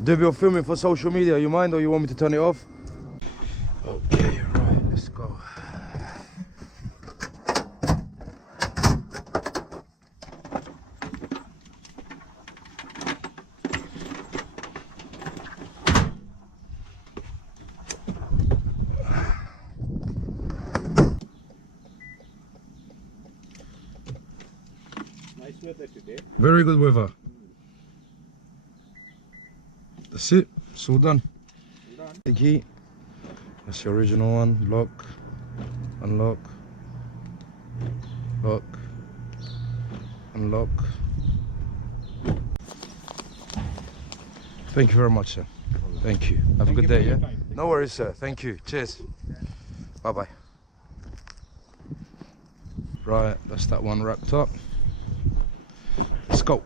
I do a bit of filming for social media. You mind, or you want me to turn it off? Okay, right, let's go. Nice weather today. Very good weather. That's it. It's all done. The key. That's the original one. Lock. Unlock. Lock. Unlock. Thank you very much, sir. Thank you. Have a good day, yeah? No worries, sir. Thank you. Cheers. Bye-bye. Right, that's that one wrapped up. Let's go.